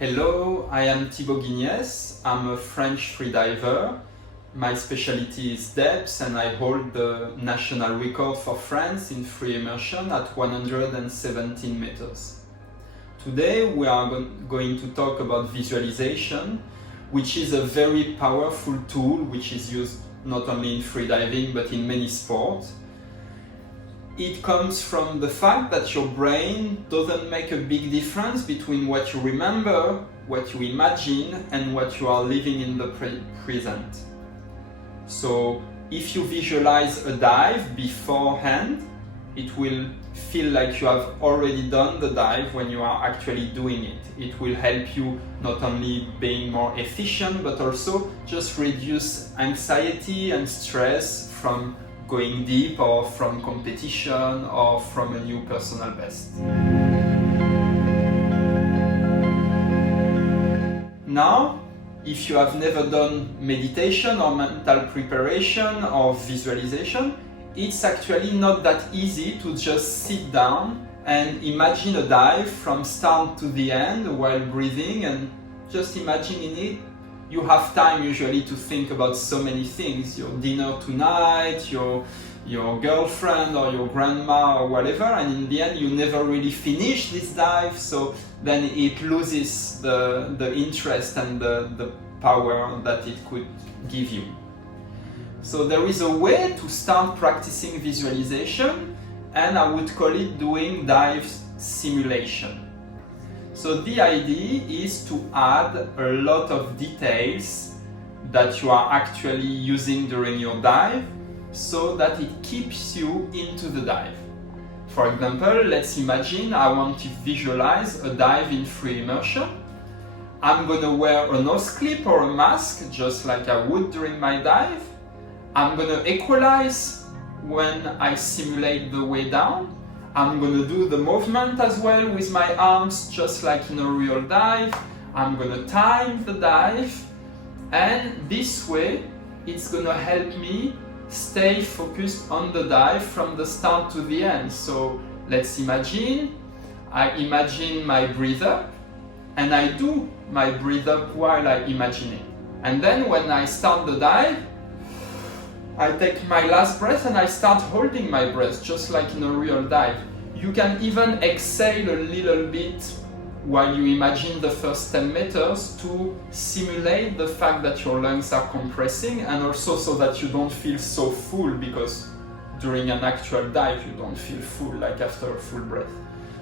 Hello, I am Thibaut Guignès. I'm a French freediver. My specialty is depth and I hold the national record for France in free immersion at 117 meters. Today we are going to talk about visualization, which is a very powerful tool which is used not only in freediving but in many sports. It comes from the fact that your brain doesn't make a big difference between what you remember, what you imagine, and what you are living in the present. So if you visualize a dive beforehand, it will feel like you have already done the dive when you are actually doing it. It will help you not only being more efficient, but also just reduce anxiety and stress from going deep or from competition or from a new personal best. Now, if you have never done meditation or mental preparation or visualization, it's actually not that easy to just sit down and imagine a dive from start to the end while breathing and just imagining it. You have time usually to think about so many things, your dinner tonight, your girlfriend or your grandma or whatever, and in the end you never really finish this dive, so then it loses the interest and the power that it could give you. So there is a way to start practicing visualization, and I would call it doing dive simulation. So the idea is to add a lot of details that you are actually using during your dive so that it keeps you into the dive. For example, let's imagine I want to visualize a dive in free immersion. I'm gonna wear a nose clip or a mask just like I would during my dive. I'm gonna equalize when I simulate the way down. I'm gonna do the movement as well with my arms, just like in a real dive. I'm gonna time the dive, and this way it's gonna help me stay focused on the dive from the start to the end. So let's imagine, I imagine my breath up, and I do my breath up while I imagine it. And then when I start the dive, I take my last breath and I start holding my breath just like in a real dive. You can even exhale a little bit while you imagine the first 10 meters to simulate the fact that your lungs are compressing, and also so that you don't feel so full, because during an actual dive you don't feel full like after a full breath.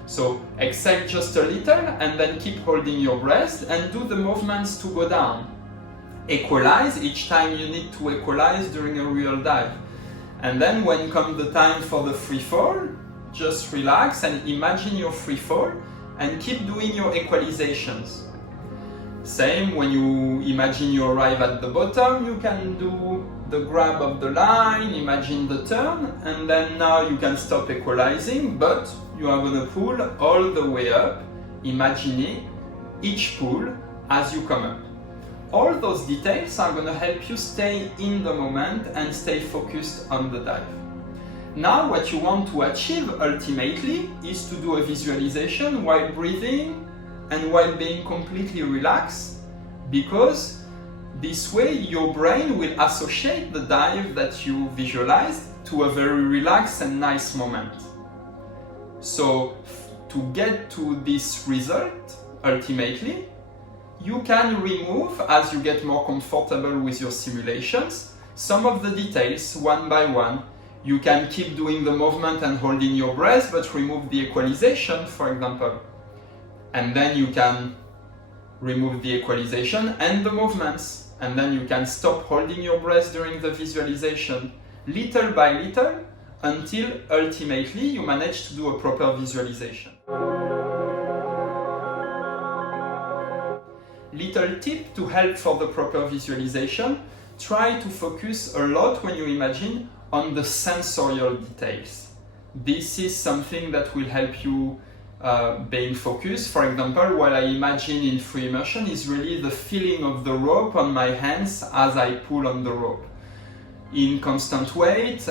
So exhale just a little and then keep holding your breath and do the movements to go down. Equalize each time you need to equalize during a real dive. And then when comes the time for the free fall, just relax and imagine your free fall and keep doing your equalizations. Same when you imagine you arrive at the bottom, you can do the grab of the line, imagine the turn, and then now you can stop equalizing, but you are going to pull all the way up, imagining each pull as you come up. All those details are going to help you stay in the moment and stay focused on the dive. Now what you want to achieve ultimately is to do a visualization while breathing and while being completely relaxed, because this way your brain will associate the dive that you visualized to a very relaxed and nice moment. So to get to this result ultimately, you can remove, as you get more comfortable with your simulations, some of the details one by one. You can keep doing the movement and holding your breath, but remove the equalization, for example. And then you can remove the equalization and the movements. And then you can stop holding your breath during the visualization, little by little, until ultimately you manage to do a proper visualization. Little tip to help for the proper visualization: try to focus a lot when you imagine on the sensorial details. This is something that will help you being focused. For example, what I imagine in free immersion is really the feeling of the rope on my hands as I pull on the rope. In constant weight,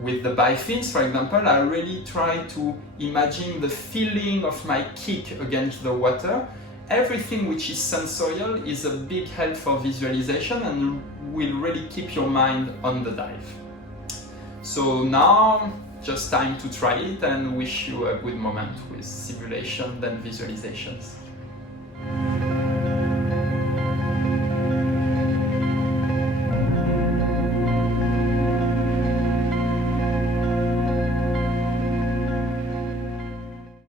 with the bifins, for example, I really try to imagine the feeling of my kick against the water everything which is sensorial is a big help for visualization and will really keep your mind on the dive. So now, just time to try it and wish you a good moment with simulation and visualizations.